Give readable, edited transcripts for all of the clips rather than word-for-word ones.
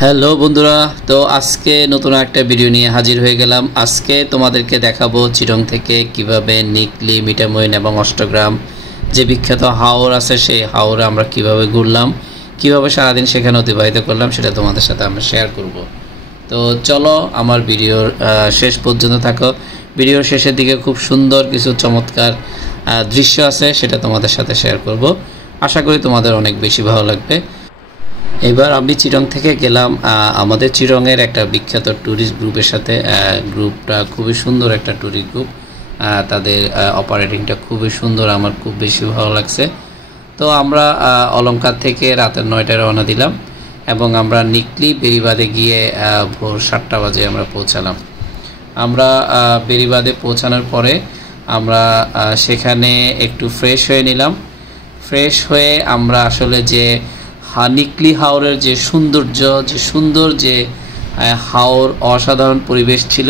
Hello বন্ধুরা, তো আজকে নতুন একটা ভিডিও নিয়ে হাজির হয়ে গেলাম। আজকে তোমাদেরকে দেখাবো চিটং থেকে কিভাবে নিকলি, মিঠামইন এবং অষ্টগ্রাম যে বিখ্যাত হাওর আছে সেই হাওরে আমরা কিভাবে ঘুরলাম, কিভাবে সারাদিন সেখানে অতিবাহিত করলাম সেটা তোমাদের সাথে আমরা শেয়ার করব। তো চলো আমার ভিডিওর শেষ পর্যন্ত থাকো। ভিডিওর শেষের দিকে খুব সুন্দর কিছু চমৎকার দৃশ্য আছে, সেটা তোমাদের সাথে শেয়ার করব। আশা করি তোমাদের অনেক বেশি ভালো লাগবে। এবার আমি চিটং থেকে গেলাম আমাদের চিটংয়ের একটা বিখ্যাত ট্যুরিস্ট গ্রুপের সাথে। গ্রুপটা খুবই সুন্দর একটা ট্যুরিস্ট গ্রুপ, তাদের অপারেটিংটা খুবই সুন্দর, আমার খুব বেশি ভালো লাগছে। তো আমরা অলঙ্কার থেকে রাতের 9টায় রওনা দিলাম এবং আমরা নিকলি বেরিবাদে গিয়ে ভোর 7টা বাজে আমরা পৌঁছালাম। আমরা বেরিবাদে পৌঁছানোর পরে আমরা সেখানে একটু ফ্রেশ হয়ে নিলাম। ফ্রেশ হয়ে আমরা আসলে যে নিকলি হাওরের যে সৌন্দর্য, যে সুন্দর যে হাওর, অসাধারণ পরিবেশ ছিল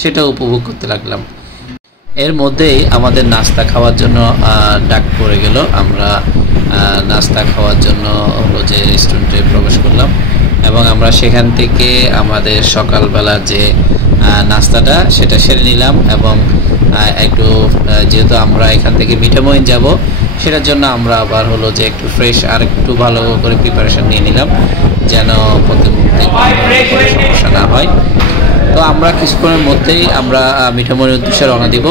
সেটা উপভোগ করতে লাগলাম। এর মধ্যেই আমাদের নাস্তা খাওয়ার জন্য ডাক পড়ে গেল। আমরা নাস্তা খাওয়ার জন্য হলো যে রেস্টুরেন্টে প্রবেশ করলাম এবং আমরা সেখান থেকে আমাদের সকালবেলা যে নাস্তাটা সেটা সেরে নিলাম এবং একটু যেহেতু আমরা এখান থেকে মিঠামইন যাব সেটার জন্য আমরা আবার হলো যে একটু ফ্রেশ আর একটু ভালো করে প্রিপারেশন নিয়ে নিলাম যেন সমস্যা না হয়। তো আমরা কিছুক্ষণের মধ্যেই আমরা মিঠামইনের উদ্দেশ্যে রওনা দিব।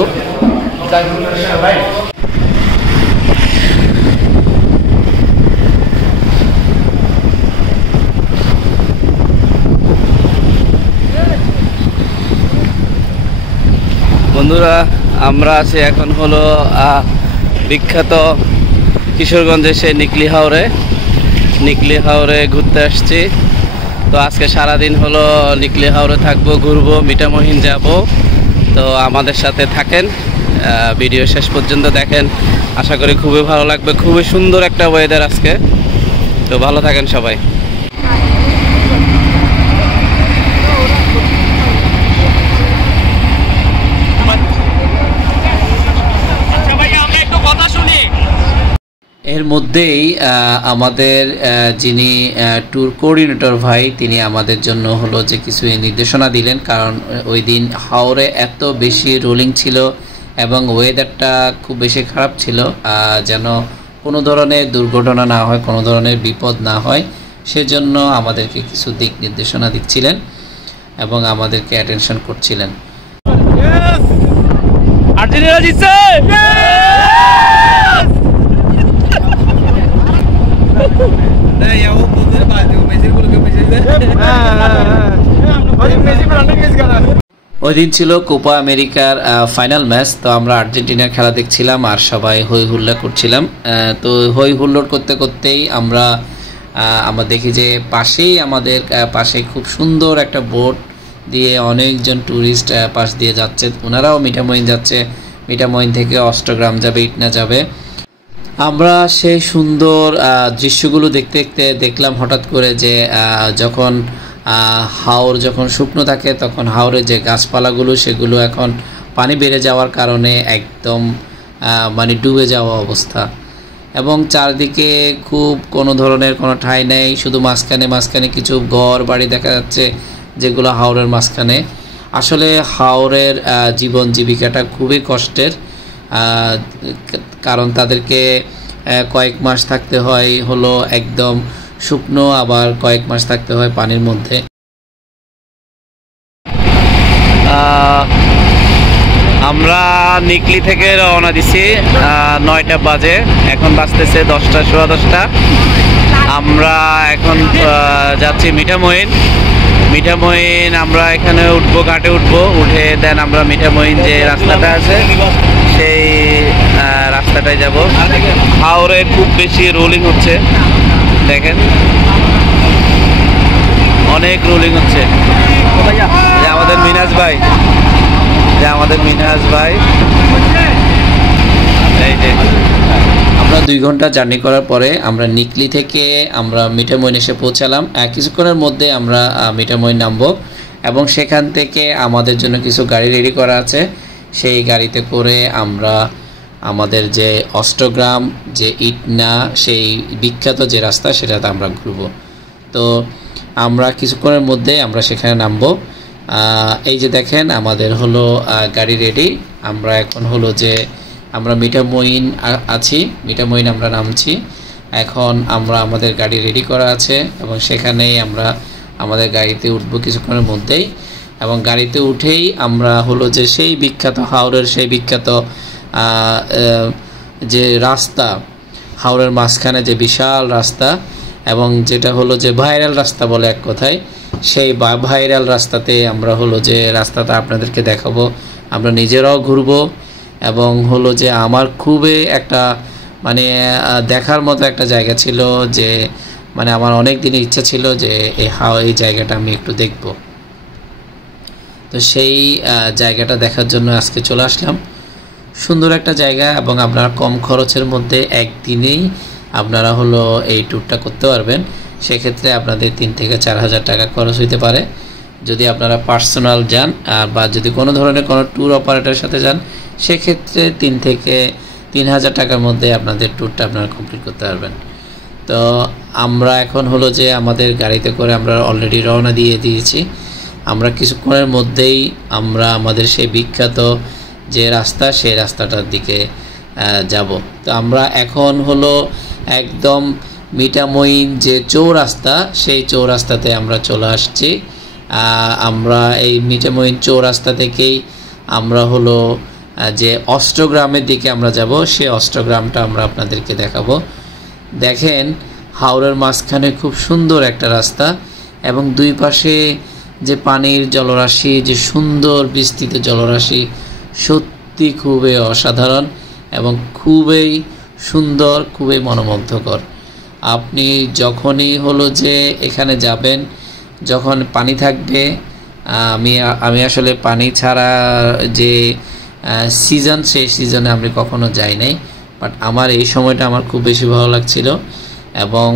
বন্ধুরা, আমরা আছি এখন হলো বিখ্যাত কিশোরগঞ্জের সেই নিকলি হাওরে ঘুরতে আসছি। তো আজকে সারাদিন হলো নিকলি হাওরে থাকবো, ঘুরবো, মিঠামইন যাব। তো আমাদের সাথে থাকেন, ভিডিও শেষ পর্যন্ত দেখেন, আশা করি খুবই ভালো লাগবে। খুবই সুন্দর একটা ওয়েদার আজকে, তো ভালো থাকেন সবাই। এর মধ্যেই আমাদের যিনি ট্যুর কোঅর্ডিনেটর ভাই, তিনি আমাদের জন্য হলো যে কিছু নির্দেশনা দিলেন, কারণ ওই দিন হাওরে এত বেশি রোলিং ছিল এবং ওয়েদারটা খুব বেশি খারাপ ছিল, যেন কোনো ধরনের দুর্ঘটনা না হয়, কোনো ধরনের বিপদ না হয়, সেজন্য আমাদেরকে কিছু দিক নির্দেশনা দিচ্ছিলেন এবং আমাদেরকে অ্যাটেনশন করছিলেন। আর্জেন্টিনা জিতছে! ওই দিন ছিল কোপা আমেরিকার ফাইনাল ম্যাচ। তো আমরা আর্জেন্টিনার খেলা দেখছিলাম আর সবাই হই হুল্লা করছিলাম। তো হই হুল্লোড় করতে করতেই আমরা দেখি যে আমাদের পাশে খুব সুন্দর একটা বোট দিয়ে অনেকজন ট্যুরিস্ট পাশ দিয়ে যাচ্ছে। ওনারাও মিঠামইন যাচ্ছে, মিঠামইন থেকে অষ্টগ্রাম যাবে, ইটনা যাবে। আমরা সেই সুন্দর দৃশ্যগুলো দেখতে দেখতে দেখলাম হঠাৎ করে যে যখন হাওর যখন শুকনো থাকে তখন হাওরের যে গাছপালাগুলো সেগুলো এখন পানি বেড়ে যাওয়ার কারণে একদম মানে ডুবে যাওয়া অবস্থা এবং চারদিকে খুব কোনো ধরনের কোনো ঠাঁই নেই, শুধু মাঝখানে কিছু ঘর বাড়ি দেখা যাচ্ছে যেগুলো হাওরের মাঝখানে। আসলে হাওরের জীবন জীবিকাটা খুবই কষ্টের, কারণ তাদেরকে কয়েক মাস থাকতে হয় হলো একদম শুকনো, আবার কয়েক মাস থাকতে হয় পানির মধ্যে। আমরা নিকলি থেকে রওনা দিছি 9টা বাজে, এখন বাজতেছে 10টা, সোয়া 10টা। আমরা এখন যাচ্ছি মিঠামইন। আমরা এখানে উঠবো, ঘাটে উঠবো, উঠে দেন আমরা মিঠামইন যে রাস্তাটা আছে সেই রাস্তাটায় যাব। হাওরে খুব বেশি রোলিং হচ্ছে, দেখেন অনেক রোলিং হচ্ছে। যে আমাদের মিনাজ ভাই এই যে আমরা 2 ঘন্টা জার্নি করার পরে আমরা নিকলি থেকে আমরা মিঠামইন এসে পৌঁছালাম। কিছুক্ষণের মধ্যে আমরা মিঠামইন নামবো এবং সেখান থেকে আমাদের জন্য কিছু গাড়ি রেডি করা আছে। সেই গাড়িতে করে আমরা আমাদের যে অষ্টগ্রাম, যে ইটনা, সেই বিখ্যাত যে রাস্তা সেটাতে আমরা ঘুরবো। তো আমরা কিছুক্ষণের মধ্যে আমরা সেখানে নামবো। এই যে দেখেন আমাদের হলো গাড়ি রেডি। আমরা এখন হলো যে আমরা মিঠামইন আছি, মিঠামইন আমরা নামছি। এখন আমরা আমাদের গাড়ি রেডি করা আছে এবং সেখানেই আমরা আমাদের গাড়িতে উঠবো কিছুক্ষণের মধ্যেই। এবং গাড়িতে উঠেই আমরা হলো যে সেই বিখ্যাত হাওরের সেই বিখ্যাত যে রাস্তা, হাওরের মাঝখানে যে বিশাল রাস্তা এবং যেটা হলো যে ভাইরাল রাস্তা বলে এক কথায়, সেই ভাইরাল রাস্তাতে আমরা হলো যে রাস্তাটা আপনাদেরকে দেখাবো, আমরা নিজেরাও ঘুরবো। এবং হলো যে আমার খুবই একটা মানে দেখার মতো একটা জায়গা ছিল, যে মানে আমার অনেক দিনের ইচ্ছা ছিল যে এই জায়গাটা আমি একটু দেখব। তো সেই জায়গাটা দেখার জন্য আজকে চলে আসলাম। সুন্দর একটা জায়গা এবং আপনারা কম খরচের মধ্যে একদিনেই আপনারা হলো এই ট্যুরটা করতে পারবেন। সেক্ষেত্রে আপনাদের 3 থেকে 4 হাজার টাকা খরচ হইতে পারে যদি আপনারা পার্সোনাল যান, বা যদি কোনো ধরনের কোনো ট্যুর অপারেটরের সাথে যান সেক্ষেত্রে 3 থেকে 3 হাজার টাকার মধ্যে আপনাদের ট্যুরটা আপনারা কমপ্লিট করতে পারবেন। তো আমরা এখন হলো যে আমাদের গাড়িতে করে আমরা অলরেডি রওনা দিয়ে দিয়েছি। আমরা কিছুক্ষণের মধ্যেই আমরা আমাদের সেই বিখ্যাত যে রাস্তা সেই রাস্তাটার দিকে যাব। তো আমরা এখন হলো একদম মিঠামইন যে চৌরাস্তা সেই চৌরাস্তাতে আমরা চলে আসছি। আমরা এই মিঠামইন চৌরাস্তা থেকেই আমরা হলো যে অষ্টগ্রামের দিকে আমরা যাব, সেই অষ্টগ্রামটা আমরা আপনাদেরকে দেখাবো। দেখেন হাওরের মাঝখানে খুব সুন্দর একটা রাস্তা এবং দুই পাশে যে পানির জলরাশি, যে সুন্দর বিস্তৃত জলরাশি, সত্যি খুবই অসাধারণ এবং খুবই সুন্দর, খুবই মনোমুগ্ধকর। আপনি যখনই হলো যে এখানে যাবেন, যখন পানি থাকবে, আমি আসলে পানি ছাড়া যে সিজন সেই সিজনে আমি কখনো যাই নাই, বাট আমার এই সময়টা আমার খুব বেশি ভালো লাগছিল এবং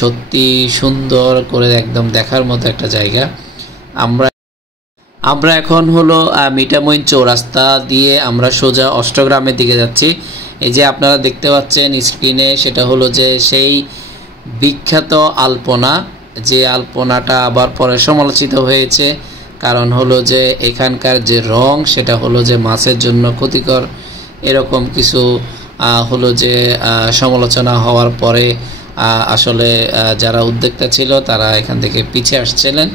সত্যি সুন্দর করে একদম দেখার মতো একটা জায়গা। আমরা এখন হলো মিঠামইন চৌরাস্তা দিয়ে আমরা সোজা অষ্টগ্রামের দিকে যাচ্ছি। এই যে আপনারা দেখতে পাচ্ছেন স্ক্রিনে, সেটা হলো যে সেই বিখ্যাত আলপনা, যে আলপনাটা আবার পরে সমালোচিত হয়েছে, কারণ হলো যে এখানকার যে রং সেটা হলো যে মাছের জন্য ক্ষতিকর, এরকম কিছু হলো যে সমালোচনা হওয়ার পরে আসলে যারা উদ্যোক্তা ছিল তারা এখান থেকে পিছিয়ে আসছিলেন।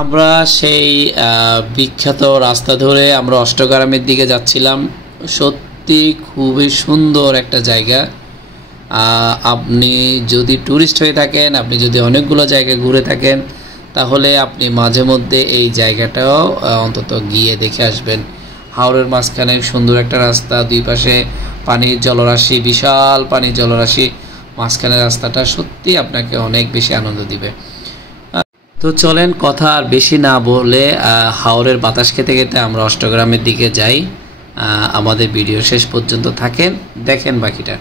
আমরা সেই বিখ্যাত রাস্তা ধরে আমরা অষ্টগ্রামের দিকে যাচ্ছিলাম। সত্যি খুবই সুন্দর একটা জায়গা। আপনি যদি ট্যুরিস্ট হয়ে থাকেন, আপনি যদি অনেকগুলো জায়গায় ঘুরে থাকেন, তাহলে আপনি মাঝে মধ্যে এই জায়গাটাও অন্তত গিয়ে দেখে আসবেন। হাওরের মাঝখানে সুন্দর একটা রাস্তা, দুই পাশে পানির জলরাশি, বিশাল পানির জলরাশি, মাঝখানে রাস্তাটা সত্যি আপনাকে অনেক বেশি আনন্দ দিবে। তো চলেন কথা আর বেশি না বলে হাওরের বাতাস খেতে খেতে আমরা অষ্টগ্রামের দিকে যাই। আমাদের ভিডিও শেষ পর্যন্ত থাকেন, দেখেন বাকিটা।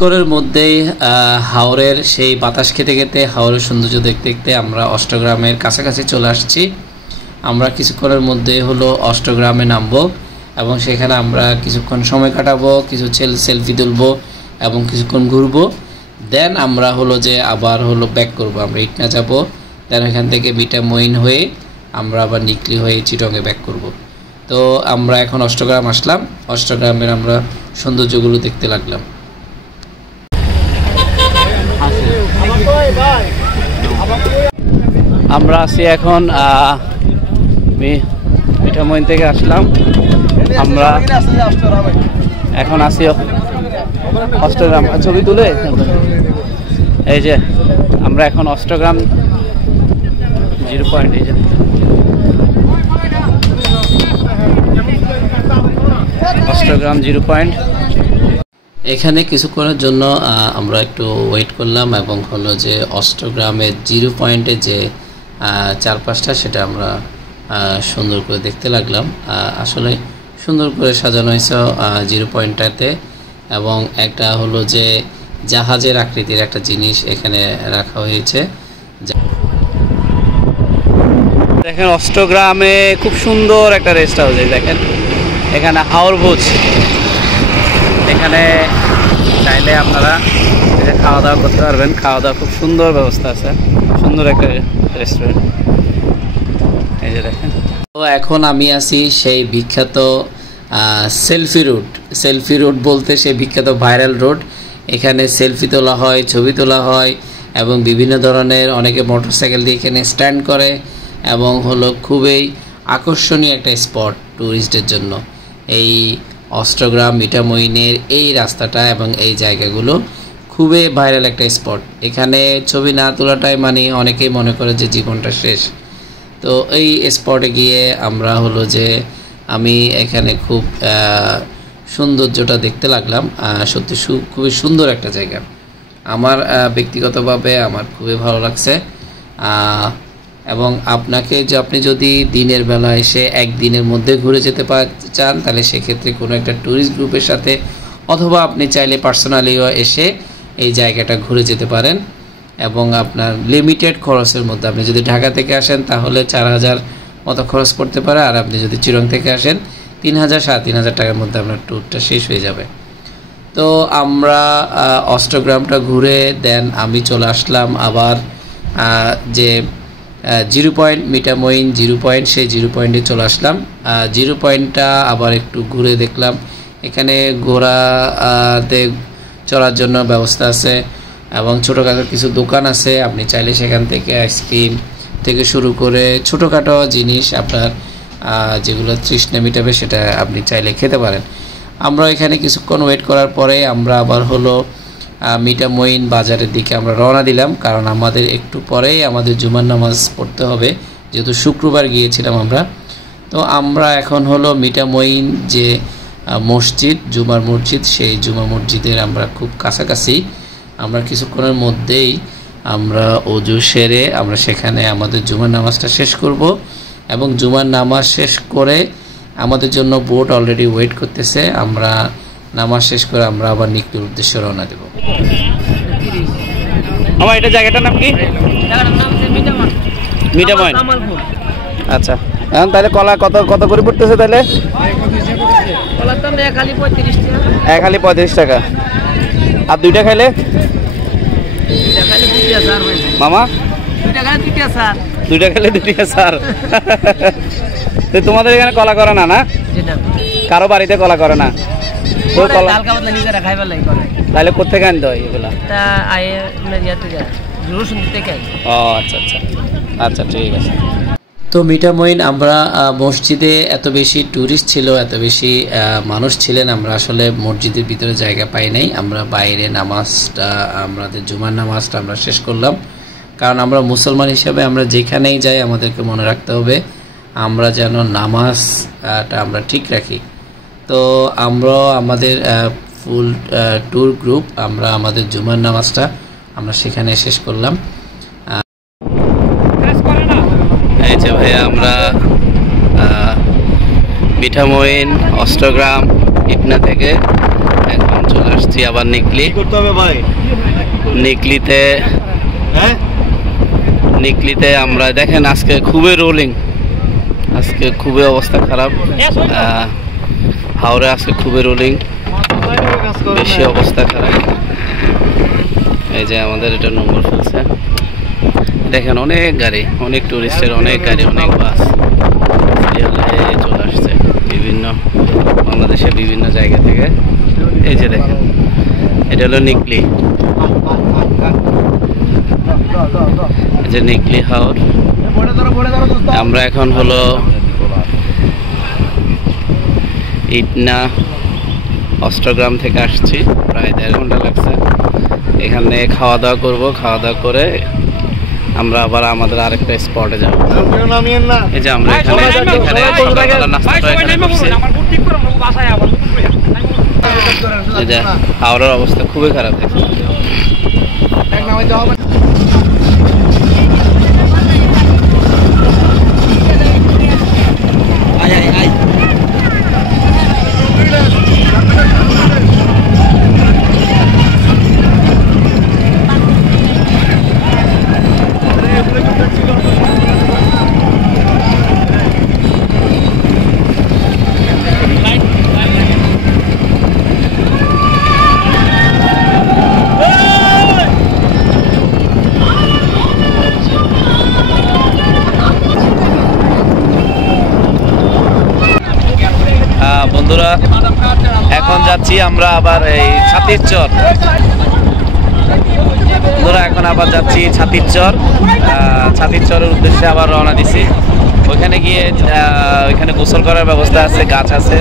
কিছুক্ষণের মধ্যেই হাওরের সেই বাতাস খেতে খেতে হাওরের সৌন্দর্য দেখতে দেখতে আমরা অষ্টগ্রামের কাছাকাছি চলে আসছি। আমরা কিছুক্ষণের মধ্যে হলো অষ্টগ্রামে নামবো এবং সেখানে আমরা কিছুক্ষণ সময় কাটাবো, কিছু সেলফি তুলবো এবং কিছুক্ষণ ঘুরবো। দেন আমরা হলো যে আবার হলো ব্যাক করবো, আমরা ইটনা যাব, দেন এখান থেকে মিঠামইন হয়ে আমরা আবার নিকলি হয়ে চিটংয়ে ব্যাক করব। তো আমরা এখন অষ্টগ্রাম আসলাম, অষ্টগ্রামের আমরা সৌন্দর্যগুলো দেখতে লাগলাম। আমরা আছি এখন মিঠামইন থেকে আসলাম, আমরা এখন আসি অষ্টগ্রাম। ছবি তুলে এই যে আমরা এখন অষ্টগ্রাম 0 পয়েন্ট, এই যে অষ্টগ্রাম 0 পয়েন্ট। এখানে কিছুক্ষণের জন্য আমরা একটু ওয়েট করলাম এবং হলো যে অষ্টগ্রামের 0 পয়েন্টে যে চারপাশটা সেটা আমরা সুন্দর করে দেখতে লাগলাম। আসলে সুন্দর করে সাজানো হয়েছে 0 পয়েন্টটাতে এবং একটা হলো যে জাহাজের আকৃতির একটা জিনিস এখানে রাখা হয়েছে। দেখেন অষ্টগ্রামে খুব সুন্দর একটা রেস্ট হাউস, দেখেন এখানে হাওর ভোজ, এখানে চাইলে আপনারা খাওয়া দাওয়া করতে পারবেন, খাওয়া দাওয়া খুব সুন্দর ব্যবস্থা আছে, সুন্দর একটা রেস্টুরেন্ট, এই যে দেখেন। তো এখন আমি আছি সেই বিখ্যাত সেলফি রোড বলতে সেই বিখ্যাত ভাইরাল রোড। এখানে সেলফি তোলা হয়, ছবি তোলা হয় এবং বিভিন্ন ধরনের অনেকে মোটরসাইকেল দিয়ে এখানে স্ট্যান্ড করে এবং হলো খুবই আকর্ষণীয় একটা স্পট ট্যুরিস্টদের জন্য। এই অষ্টগ্রাম মিঠামইনের এই রাস্তাটা এবং এই জায়গাগুলো খুবই ভাইরাল একটা স্পট। এখানে ছবি না তোলাটাই মানে অনেকেই মনে করে যে জীবনটা শেষ। তো এই স্পটে গিয়ে আমরা হলো যে আমি এখানে খুব সৌন্দর্যটা দেখতে লাগলাম। সত্যি খুবই সুন্দর একটা জায়গা, আমার ব্যক্তিগতভাবে আমার খুবই ভালো লাগছে। এবং আপনি যদি দিনের বেলা এসে একদিনের মধ্যে ঘুরে যেতে চান তাহলে সেক্ষেত্রে কোনো একটা ট্যুরিস্ট গ্রুপের সাথে অথবা আপনি চাইলে পার্সোনালিও এসে এই জায়গাটা ঘুরে যেতে পারেন এবং আপনার লিমিটেড খরচের মধ্যে। আপনি যদি ঢাকা থেকে আসেন তাহলে 4000 মতো খরচ পড়তে পারে, আর আপনি যদি চিরং থেকে আসেন 3000 3,500 টাকার মধ্যে আপনার ট্যুরটা শেষ হয়ে যাবে। তো আমরা অষ্টগ্রামটা ঘুরে দেন আমি চলে আসলাম আবার যে 0 পয়েন্ট মিঠামইন 0 পয়েন্ট, সেই 0 পয়েন্টে চলে আসলাম। 0 পয়েন্টটা আবার একটু ঘুরে দেখলাম। এখানে ঘোড়াতে চড়ার জন্য ব্যবস্থা আছে এবং ছোটোখাটো কিছু দোকান আছে, আপনি চাইলে সেখান থেকে আইসক্রিম থেকে শুরু করে ছোটোখাটো জিনিস আপনার যেগুলো তৃষ্ণা মিটাবে সেটা আপনি চাইলে খেতে পারেন। আমরা এখানে কিছুক্ষণ ওয়েট করার পরে আমরা আবার হলো মিঠামইন বাজারের দিকে আমরা রওনা দিলাম, কারণ আমাদের একটু পরেই আমাদের জুমার নামাজ পড়তে হবে, যেহেতু শুক্রবার গিয়েছিলাম আমরা। তো আমরা এখন হলো মিঠামইন যে মসজিদ, জুমার মসজিদ, সেই জুমা মসজিদের আমরা খুব কাছাকাছি। আমরা কিছুক্ষণের মধ্যেই আমরা ওযু সেরে আমরা সেখানে আমাদের জুমার নামাজটা শেষ করব এবং জুমার নামাজ শেষ করে আমাদের জন্য বোট অলরেডি ওয়েট করতেছে। আমরা নামাজ শেষ করে আমরা আবার নিকলির উদ্দেশ্যে রওনা দেব। আমার এটা জায়গাটার নাম কি? মিঠামইন। আচ্ছা, এখন তাহলে কলা কত কত করে পড়তেছে? তাহলে এক হালি 35 টাকা, আর দুইটা খাইলে মামা দুইটা খাইলে 2 টাকা স্যার। তোমাদের এখানে কলা করে না? না, কারো বাড়িতে কলা করে না। তাহলে কোথেকে আনতে হয় এগুলা? ও আচ্ছা আচ্ছা আচ্ছা, ঠিক আছে। তো মিঠামইন আমরা মসজিদে এত বেশি ট্যুরিস্ট ছিল, এত বেশি মানুষ ছিলেন, আমরা আসলে মসজিদের ভিতরে জায়গা পাই নাই। আমরা বাইরে নামাজটা, আমাদের জুমার নামাজটা আমরা শেষ করলাম, কারণ আমরা মুসলমান হিসাবে আমরা যেখানেই যাই আমাদেরকে মনে রাখতে হবে আমরা যেন নামাজটা আমরা ঠিক রাখি। তো আমরা আমাদের ফুল ট্যুর গ্রুপ আমরা আমাদের জুমার নামাজটা আমরা সেখানে শেষ করলাম। এই যে ভাইয়া আমরা মিঠামইন, অষ্টগ্রাম, ইটনা থেকে এখন চলে আসছি আবার নিকলি করতে হবে ভাই। নিকলিতে আমরা দেখেন আজকে খুবই রোলিং, আজকে খুবই অবস্থা খারাপ। হাওড়ে আজকে খুবই রোলিং, বেশি অবস্থা খারাপ। এই যে আমাদের এটা নম্বর ফেলছে, দেখেন অনেক গাড়ি, অনেক টুরিস্টের অনেক গাড়ি, অনেক বাস চলে আসছে বিভিন্ন বাংলাদেশের বিভিন্ন জায়গা থেকে। এই যে দেখেন এটা হলো নিকলি, এই যে নিকলি হাওর। আমরা এখন হলো ইটনা অষ্টগ্রাম থেকে আসছি, প্রায় 1.5 ঘন্টা লাগছে। এখানে খাওয়া দাওয়া করব, খাওয়া দাওয়া করে আমরা আবার আমাদের আরেকটা স্পটে যাব। এই যে আমরা এখানে এই যে হাওড়ার অবস্থা খুবই খারাপ দেখছি। বন্ধুরা এখন যাচ্ছি আমরা আবার এই ছাতিরচর। বন্ধুরা এখন আবার যাচ্ছি ছাতিরচর, ছাতিরচরের উদ্দেশ্যে আবার রওনা দিছি। ওইখানে গিয়ে ওইখানে গোসল করার ব্যবস্থা আছে, গাছ আছে,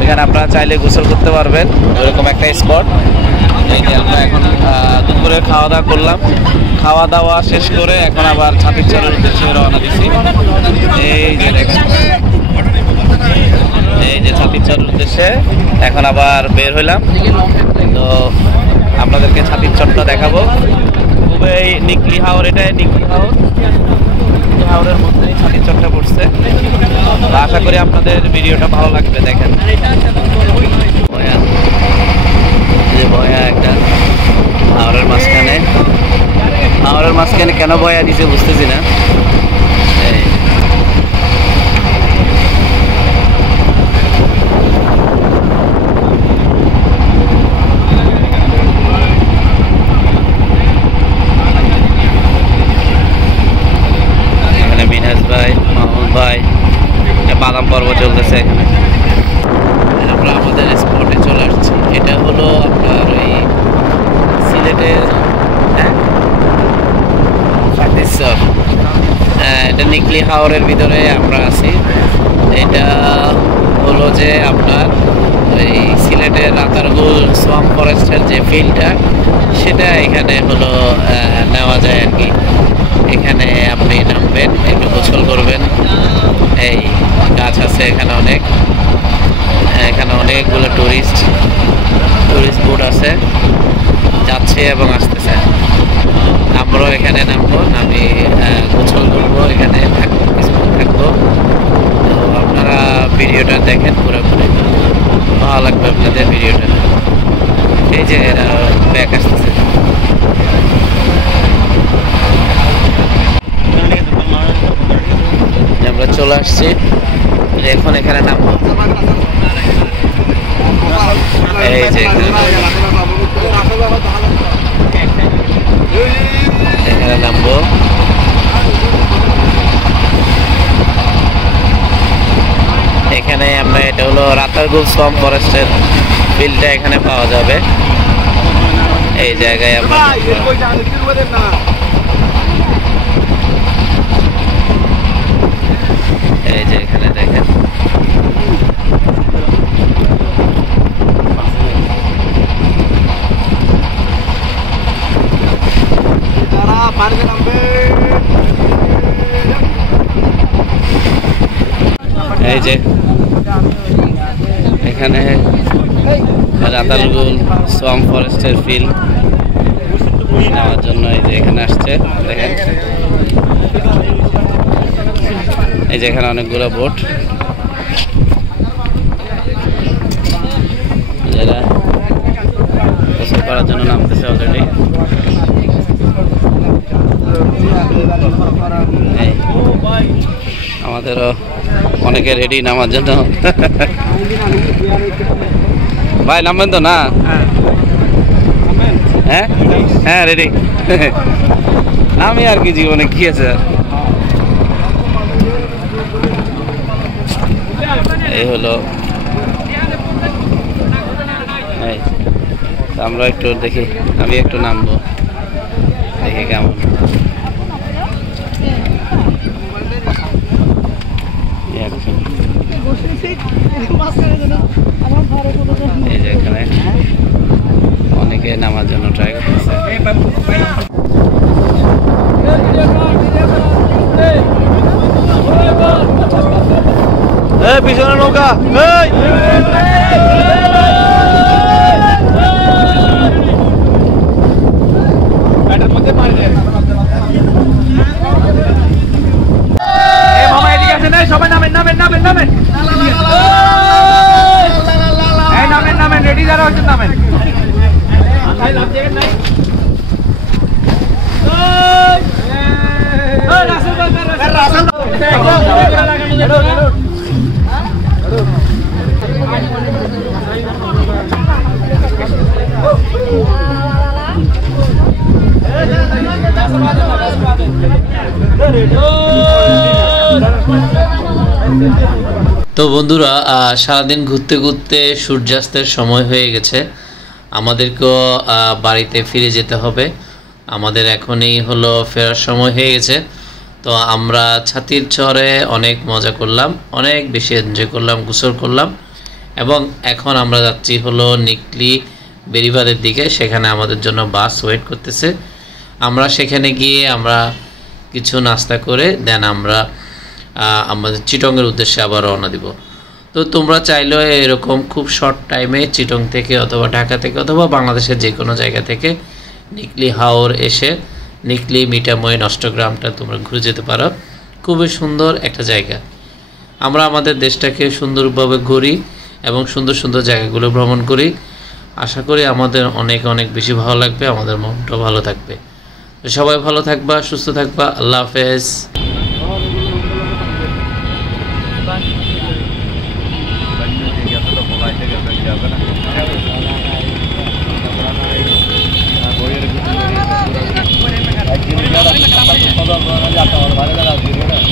ওইখানে আপনারা চাইলে গোসল করতে পারবেন, ওইরকম একটা স্পট। এই যে আমরা এখন দুপুরে খাওয়া দাওয়া করলাম, খাওয়া দাওয়া শেষ করে এখন আবার ছাতিরচরের উদ্দেশ্যে রওনা দিছি। এই যে দেখেন, এই যে ছাতিরচরের উদ্দেশ্যে এখন আবার বের হইলাম। তো আপনাদেরকে ছাতিরচরটা দেখাবো। খুবই নিকলি হাওর, এটা নিকলি হাওর, হাওরের মধ্যেই ছাতিরচরটা পড়ছে। আশা করি আপনাদের ভিডিওটা ভালো লাগবে। দেখেন বয়া, যে বয়া একটা হাওরের মাঝখানে, হাওরের মাঝখানে কেন বয়া দিছে বুঝতেছি না। বাদাম পর্ব চলতেছে এখানে। আমরা আমাদের স্পটে চলে আসছি। এটা হলো আপনার ওই সিলেটের ছাতিরচর, এটা নিকলি হাওরের ভিতরে আমরা আছি। এটা হলো যে আপনার ওই সিলেটের রাতারগুল সোয়াম্প ফরেস্টের যে ফিল্ডটা, সেটা এখানে হলো নেওয়া যায় আর কি। এখানে আপনি নামবেন, একটু গোসল করবেন, এই গাছ আছে এখানে অনেক, এখানে অনেকগুলো টুরিস্ট বোট আছে, যাচ্ছে এবং আসতেছে। আমরাও এখানে নামবো, আমি গোসল করবো, এখানে থাকবো, কিছুক্ষণ থাকবো। তো আপনারা ভিডিওটা দেখেন পুরোপুরি, ভালো লাগবে আপনাদের ভিডিওটা। এই যে এরা ব্যাক আসতেছে। আমরা চলে আসছি, এখন এখানে নামবো। এই যে এখানে নামবো। এখানে আমরা, এটা হলো রাতারগুল সোয়াম্প ফরেস্টের ফিল্ডটা এখানে পাওয়া যাবে। এই জায়গায় আমরা এই যে এখানে দেখেন এই যে এখানে রাতারগুল সোয়াম্প ফরেস্টের ফিল্ড নেওয়ার জন্য এই যে এখানে আসছে। দেখেন এই যে এখানে অনেকগুলো বোট, যারা গোসল করার জন্য নামতেছে অলরেডি। আমাদেরও অনেকে রেডি নামার জন্য। ভাই নামবেন তো না? হ্যাঁ হ্যাঁ রেডি। নামি আর কি, জীবনে কি আছে। এই হলো, আমরা একটু দেখি, আমি একটু নামবো দেখি কেমন। এই যে এখানে অনেকে নামার জন্য ট্রাই করতেছে। পিছনে নৌকা। সবাই নামেন নামেন নামেন নামেন নামেন নামেন, রেডি যারা হচ্ছেন নামেন। তো বন্ধুরা, সারাদিন ঘুরতে ঘুরতে সূর্যাস্তের সময় হয়ে গেছে, আমাদেরকেও বাড়িতে ফিরে যেতে হবে। আমাদের এখনই হলো ফেরার সময় হয়ে গেছে। তো আমরা ছাতির চরে অনেক মজা করলাম, অনেক বেশি এনজয় করলাম, গোসল করলাম, এবং এখন আমরা যাচ্ছি হলো নিকলি বেরিবাদের দিকে। সেখানে আমাদের জন্য বাস ওয়েট করতেছে। আমরা সেখানে গিয়ে আমরা কিছু নাস্তা করে দেন আমরা আমাদের চিটংয়ের উদ্দেশ্যে আবার রওনা দিব। তো তোমরা চাইলেও এরকম খুব শর্ট টাইমে চিটং থেকে অথবা ঢাকা থেকে অথবা বাংলাদেশের যে কোনো জায়গা থেকে নিকলি হাওর এসে নিকলি মিঠামইন অষ্টগ্রামটা তোমরা ঘুরে যেতে পারো। খুবই সুন্দর একটা জায়গা। আমরা আমাদের দেশটাকে সুন্দরভাবে ঘুরি এবং সুন্দর সুন্দর জায়গাগুলো ভ্রমণ করি। আশা করি আমাদের অনেক অনেক বেশি ভালো লাগবে, আমাদের মনটাও ভালো থাকবে। তো সবাই ভালো থাকবা, সুস্থ থাকবা। আল্লাহ হাফেজ। ভালো